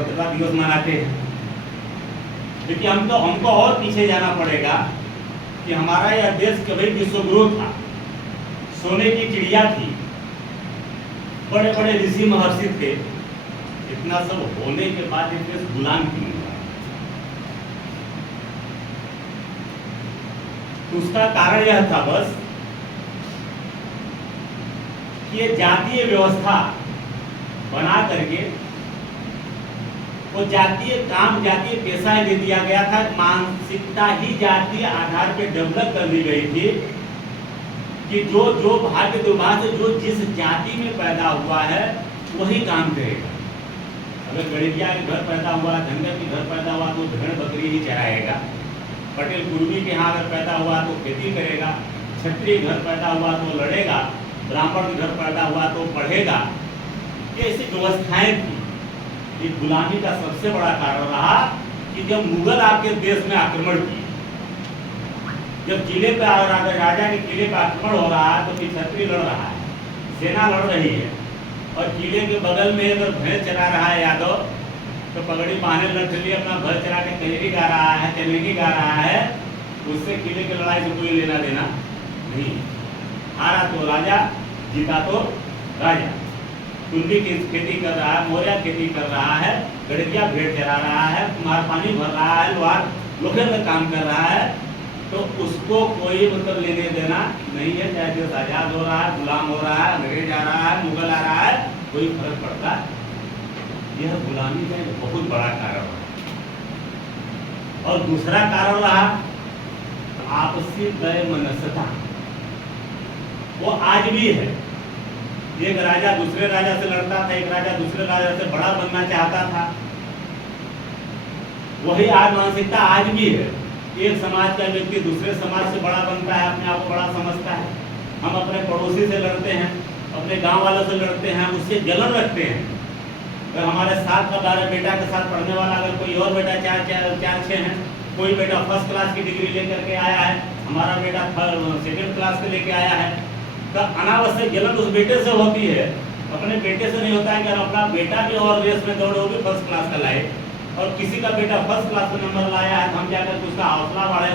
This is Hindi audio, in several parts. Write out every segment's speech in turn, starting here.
स्वतंत्रता दिवस मनाते हैं। क्योंकि हमको और पीछे जाना पड़ेगा कि हमारा यह देश कभी विश्वगुरु था, सोने की चिड़िया थी, बड़े बड़े ऋषि महर्षि थे। इतना सब होने के बाद एक देश गुलाम क्यों हुआ? तो उसका कारण यह था बस कि ये जातीय व्यवस्था बना करके वो जातीय काम, जातीय पेशा दे दिया गया था। मानसिकता ही जातीय आधार पर डेवलप कर दी गई थी कि जो भाग्य दुर्भाग्य से जो जिस जाति में पैदा हुआ है वही काम करेगा। अगर गरीबिया के घर पैदा हुआ, धनगर के घर पैदा हुआ तो भेड़ बकरी ही चराएगा। पटेल कुर्मी के यहाँ अगर पैदा हुआ तो खेती करेगा। क्षत्रिय घर पैदा हुआ तो लड़ेगा। ब्राह्मण के घर पैदा हुआ तो पढ़ेगा। ये ऐसी व्यवस्थाएं थी। ये गुलामी का सबसे बड़ा कारण रहा कि जब मुगल आपके देश में आक्रमण किए, जब किले पे राजा के किले पे आक्रमण हो रहा है तो फिर क्षत्रिय लड़ रहा है, सेना लड़ रही है, और किले के बगल में अगर भैंस चरा रहा है यादव तो पगड़ी पहने लठ लिए अपना भैंस चरा के कजरी गा रहा है, चलेगी गा रहा है, उससे किले की लड़ाई से कोई लेना देना नहीं। हारा तो राजा, जीता तो राजा। कुंडी की खेती कर रहा है, मोरिया खेती कर रहा है, गड़िया भेड़ चरा रहा है, कुम्हार पानी भर रहा है, लोहे में काम कर रहा है, तो उसको कोई मतलब लेने देना नहीं है। चाहे देश आजाद हो रहा है, गुलाम हो रहा है, अंग्रेज आ रहा है, मुगल आ रहा है, कोई फर्क पड़ता। यह गुलामी का एक बहुत बड़ा कारण रहा। और दूसरा कारण रहा आपसी वैमनस्यता। वो आज भी है। एक राजा दूसरे राजा से लड़ता था, एक राजा दूसरे राजा से बड़ा बनना चाहता था। वही आज मानसिकता आज भी है। एक समाज का व्यक्ति दूसरे समाज से बड़ा बनता है, अपने आप को बड़ा समझता है। हम अपने पड़ोसी से लड़ते हैं, अपने गांव वालों से लड़ते हैं, उससे जलन रखते हैं। अगर हमारे साथ का बेटा के साथ पढ़ने वाला अगर कोई और बेटा चार छः हैं, कोई बेटा फर्स्ट क्लास की डिग्री लेकर के आया है, हमारा बेटा सेकेंड क्लास के लेके आया है, तो अनावश्यक जलन उस बेटे से होती है। अपने बेटे से नहीं होता है कि अपना बेटा भी और रेस में दौड़े, वो भी फर्स्ट क्लास का लाए, और किसी का बेटा फर्स्ट क्लास में नंबर लाया है, हम जाकर उसका हौसला बढ़ाए,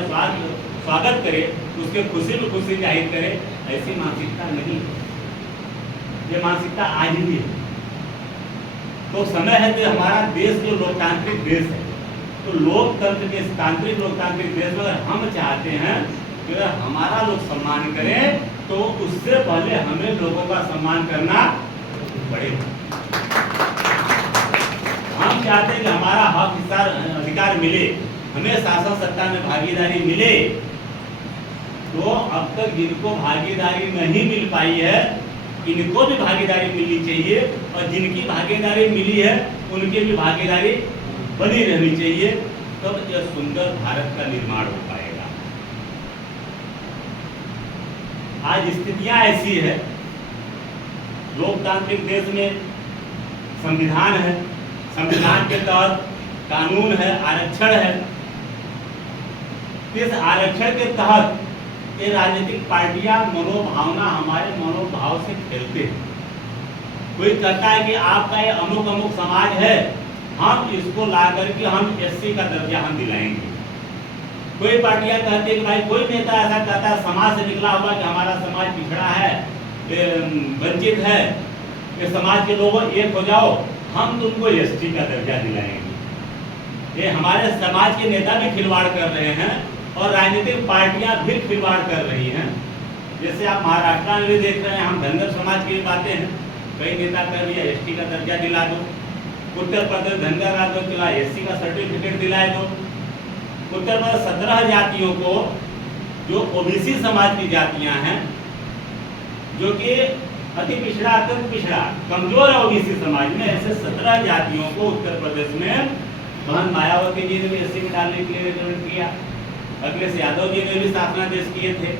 स्वागत करे, उसके खुशी में खुशी जाहिर करे। ऐसी मानसिकता नहीं है, ये मानसिकता आज भी है। तो समय है कि हमारा देश जो लोकतांत्रिक देश है, तो लोकतंत्र के तांत्रिक लोकतांत्रिक देश में अगर हम चाहते हैं कि अगर हमारा लोग सम्मान करें तो उससे पहले हमें लोगों का सम्मान करना पड़ेगा। हम चाहते हैं कि हमारा हक अधिकार मिले, हमें शासन सत्ता में भागीदारी मिले। तो अब तक जिनको भागीदारी नहीं मिल पाई है, इनको भी भागीदारी मिलनी चाहिए, और जिनकी भागीदारी मिली है उनकी भी भागीदारी बनी रहनी चाहिए। तब तो यह सुंदर भारत का निर्माण हो पाएगा। आज स्थितियां ऐसी है, लोकतांत्रिक देश में संविधान है, संविधान के तहत कानून है, आरक्षण है। इस आरक्षण के तहत ये राजनीतिक पार्टियां मनोभावना, हमारे मनोभाव से खेलते हैं। कोई कहता है कि आपका ये अमुक अमुक समाज है, हम इसको ला करके हम एससी का दर्जा हम दिलाएंगे। कोई पार्टियां कहती है कि भाई, कोई नेता ऐसा कहता है समाज से निकला हुआ कि हमारा समाज पिछड़ा है, वंचित है, ये समाज के लोगों एक हो जाओ, हम तुमको एसटी का दर्जा दिलाएंगे। ये हमारे समाज के नेता भी खिलवाड़ कर रहे हैं और राजनीतिक पार्टियां भी खिलवाड़ कर रही हैं। जैसे आप महाराष्ट्र में भी देख रहे हैं, हम धनगर समाज की बातें हैं, कई नेता कह दिया एसटी का दर्जा दिला दो। उत्तर प्रदेश धनगर राज्य के एससी का सर्टिफिकेट दिलाए दो। उत्तर प्रदेश 17 जातियों को, जो ओबीसी समाज की जातियां हैं, जो कि अति पिछड़ा, अत्यंत पिछड़ा, कमजोर है ओबीसी समाज में, ऐसे 17 जातियों को उत्तर प्रदेश में बहन मायावती जी ने भी एससी में डालने के लिए रिकमेंड किया। अखिलेश यादव जी ने भी शासनादेश किए थे,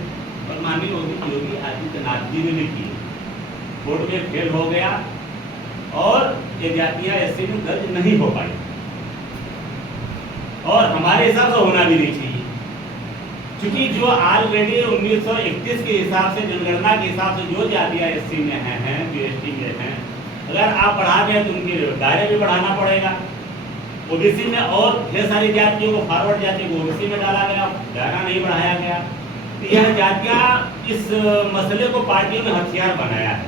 और माननीय योगी आदित्यनाथ जी ने भी किए। कोर्ट में फेल हो गया और ये जातियां एससी में दर्ज नहीं हो पाई, और हमारे हिसाब से होना भी नहीं चाहिए। क्योंकि जो ऑलरेडी 1931 के हिसाब से, जनगणना के हिसाब से जो जातियां एससी में हैं, जो एसटी में हैं, अगर आप बढ़ा दें तो उनके दायरे भी बढ़ाना पड़ेगा। ओबीसी में और ढेर सारी जातियों को, फॉरवर्ड जातियों को ओबीसी में डाला गया, दायरा नहीं बढ़ाया गया। तो यह जातियां इस मसले को पार्टियों ने हथियार बनाया है,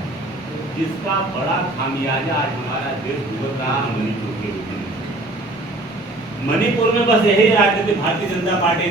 जिसका बड़ा खामियाजा आज हमारा देश भुगत रहा मणिपुर के रूप में। मणिपुर में बस यही राजनीति भारतीय जनता पार्टी ने